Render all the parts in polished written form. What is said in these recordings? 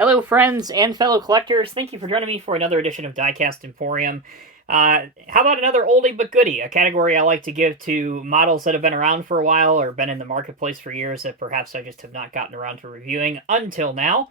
Hello, friends and fellow collectors. Thank you for joining me for another edition of Diecast Emporium. How about another oldie but goodie, a category I like to give to models that have been around for a while or been in the marketplace for years that perhaps I just have not gotten around to reviewing until now.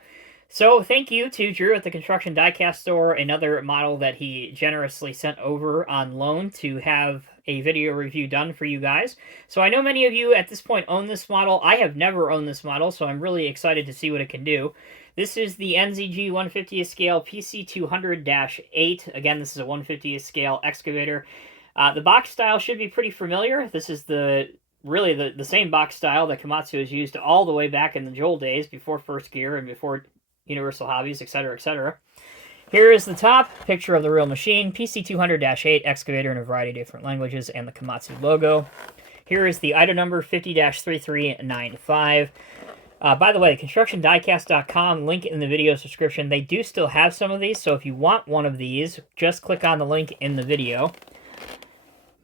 So thank you to Drew at the Construction Diecast store, another model that he generously sent over on loan to have a video review done for you guys. So I know many of you at this point own this model. I have never owned this model, so I'm really excited to see what it can do. This is the NZG 150th scale PC200-8. Again, this is a 150th scale excavator. The box style should be pretty familiar. This is really the same box style that Komatsu has used all the way back in the Joel days, before First Gear and before Universal Hobbies, etc., etc. Here is the top picture of the real machine, PC200-8 excavator in a variety of different languages, and the Komatsu logo. Here is the item number 50-3395. By the way, ConstructionDiecast.com, link in the video description. They do still have some of these, so if you want one of these, just click on the link in the video.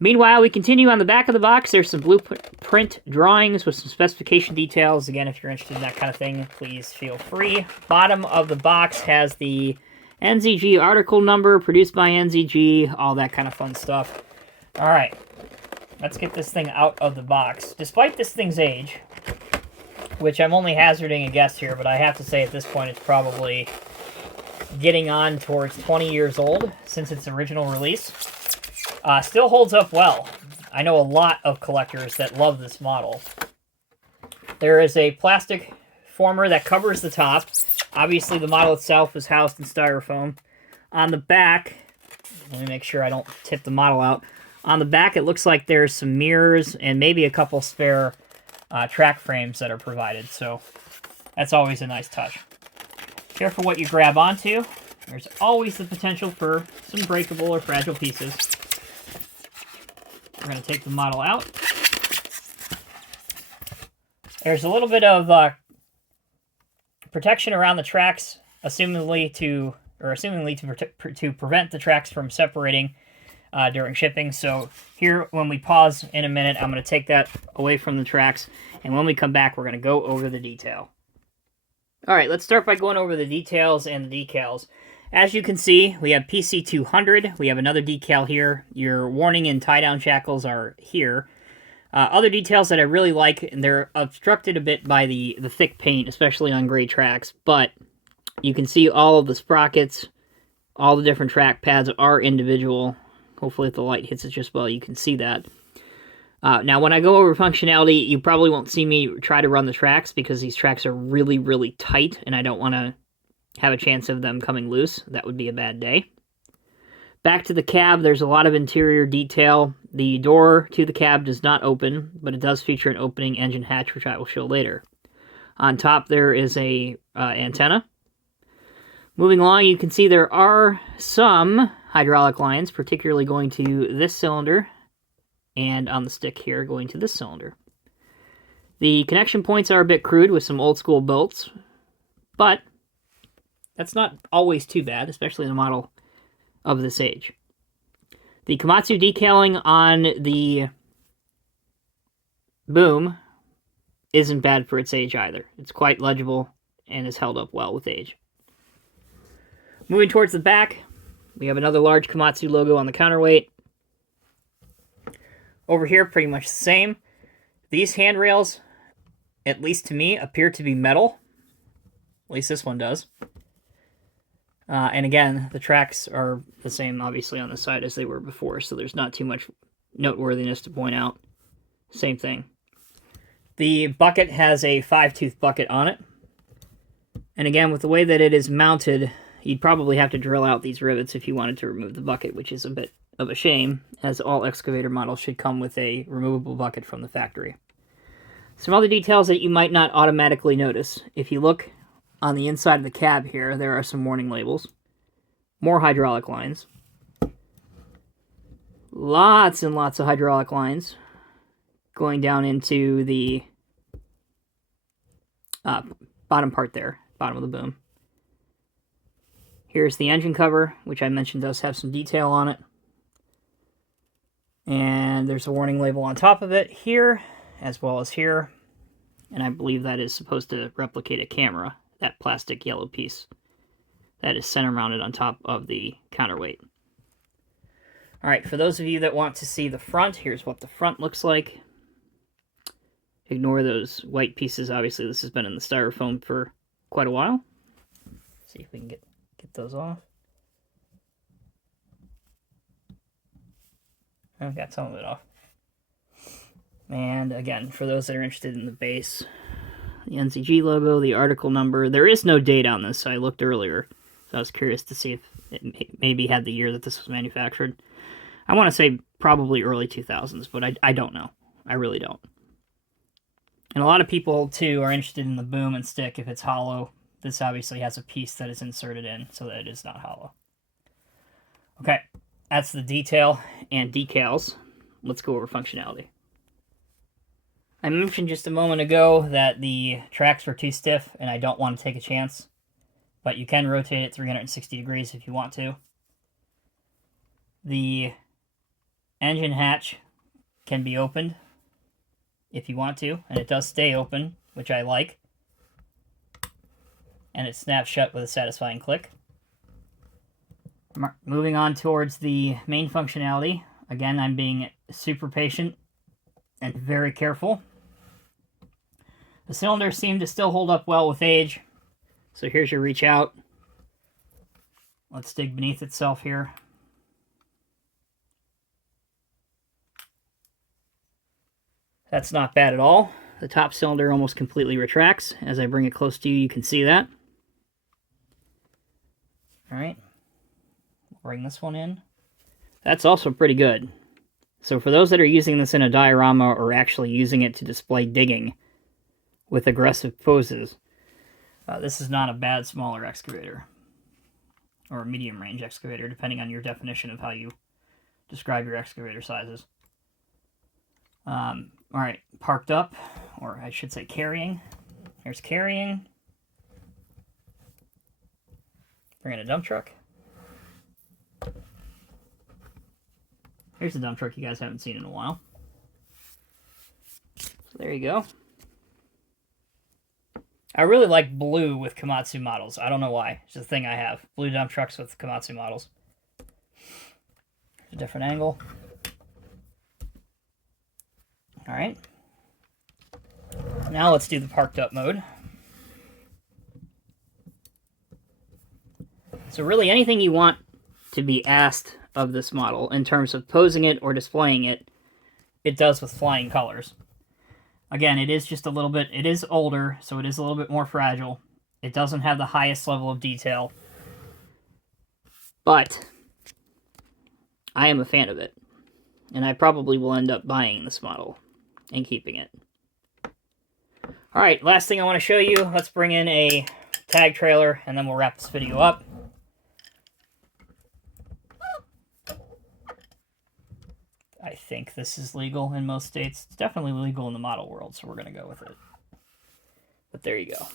Meanwhile, we continue on the back of the box. There's some blueprint drawings with some specification details. Again, if you're interested in that kind of thing, please feel free. Bottom of the box has the NZG article number, produced by NZG, all that kind of fun stuff. All right, let's get this thing out of the box. Despite this thing's age, which I'm only hazarding a guess here, but I have to say at this point it's probably getting on towards 20 years old since its original release. Still holds up well. I know a lot of collectors that love this model. There is a plastic former that covers the top. Obviously the model itself is housed in styrofoam. On the back, let me make sure I don't tip the model out. On the back it looks like there's some mirrors and maybe a couple spare track frames that are provided, so that's always a nice touch. Careful what you grab onto. There's always the potential for some breakable or fragile pieces. We're going to take the model out. There's a little bit of protection around the tracks, assumingly to prevent the tracks from separating during shipping. So here, when we pause in a minute, I'm going to take that away from the tracks, and when we come back, we're going to go over the detail. All right, let's start by going over the details and the decals. As you can see, we have PC200. We have another decal here. Your warning and tie-down shackles are here. Other details that I really like, and they're obstructed a bit by the thick paint, especially on gray tracks, but you can see all of the sprockets, all the different track pads are individual. Hopefully if the light hits it just well, you can see that. Now, when I go over functionality, you probably won't see me try to run the tracks because these tracks are really, really tight, and I don't want to have a chance of them coming loose. That would be a bad day. Back to the cab, there's a lot of interior detail. The door to the cab does not open, but it does feature an opening engine hatch, which I will show later. On top, there is a antenna. Moving along, you can see there are some hydraulic lines, particularly going to this cylinder, and on the stick here, going to this cylinder. The connection points are a bit crude with some old school bolts, but that's not always too bad, especially in a model of this age. The Komatsu decaling on the boom isn't bad for its age either. It's quite legible and has held up well with age. Moving towards the back, we have another large Komatsu logo on the counterweight. Over here, pretty much the same. These handrails, at least to me, appear to be metal. At least this one does. And again, the tracks are the same, obviously, on the side as they were before, so there's not too much noteworthiness to point out. Same thing. The bucket has a 5-tooth bucket on it. And again, with the way that it is mounted, you'd probably have to drill out these rivets if you wanted to remove the bucket, which is a bit of a shame, as all excavator models should come with a removable bucket from the factory. Some other details that you might not automatically notice. If you look on the inside of the cab here, there are some warning labels. More hydraulic lines. Lots and lots of hydraulic lines going down into the bottom part there, bottom of the boom. Here's the engine cover, which I mentioned does have some detail on it. And there's a warning label on top of it here, as well as here. And I believe that is supposed to replicate a camera, that plastic yellow piece. that is center mounted on top of the counterweight. Alright, for those of you that want to see the front, here's what the front looks like. Ignore those white pieces. Obviously, this has been in the styrofoam for quite a while. See if we can get those off. I've got some of it off. And again, for those that are interested in the base, the NZG logo, the article number. There is no date on this, so I looked earlier. So I was curious to see if it maybe had the year that this was manufactured. I want to say probably early 2000s, but I don't know. I really don't. And a lot of people, too, are interested in the boom and stick if it's hollow. This obviously has a piece that is inserted in so that it is not hollow. Okay, that's the detail and decals. Let's go over functionality. I mentioned just a moment ago that the tracks were too stiff and I don't want to take a chance, but you can rotate it 360 degrees if you want to. The engine hatch can be opened if you want to, and it does stay open, which I like. And it snaps shut with a satisfying click. Moving on towards the main functionality. Again, I'm being super patient and very careful. The cylinders seem to still hold up well with age. So here's your reach out. Let's dig beneath itself here. That's not bad at all. The top cylinder almost completely retracts. As I bring it close to you, you can see that. Alright. Bring this one in. That's also pretty good. So for those that are using this in a diorama or actually using it to display digging with aggressive poses, this is not a bad smaller excavator. Or a medium range excavator, depending on your definition of how you describe your excavator sizes. Alright, parked up, or I should say carrying. Here's carrying. Bring in a dump truck. Here's the dump truck you guys haven't seen in a while. So there you go. I really like blue with Komatsu models. I don't know why. It's a thing I have. Blue dump trucks with Komatsu models. A different angle. Alright. Now let's do the parked up mode. So really anything you want to be asked of this model in terms of posing it or displaying it, it does with flying colors. Again, it is just a little bit, it is older, so it is a little bit more fragile. It doesn't have the highest level of detail. But I am a fan of it. And I probably will end up buying this model and keeping it. Alright, last thing I want to show you, let's bring in a tag trailer and then we'll wrap this video up. I think this is legal in most states. It's definitely legal in the model world, so we're going to go with it. But there you go.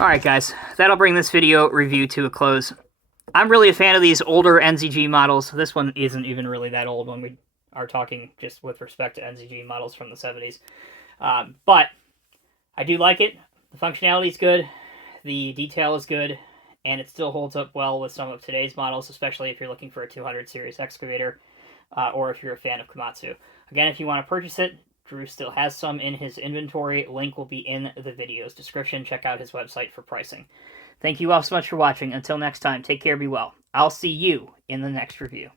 Alright guys, that'll bring this video review to a close. I'm really a fan of these older NZG models. This one isn't even really that old when we are talking just with respect to NZG models from the 70s. But I do like it. The functionality is good. The detail is good. And it still holds up well with some of today's models, especially if you're looking for a 200 series excavator, or if you're a fan of Komatsu. Again, if you want to purchase it, Drew still has some in his inventory. Link will be in the video's description. Check out his website for pricing. Thank you all so much for watching. Until next time, take care, be well. I'll see you in the next review.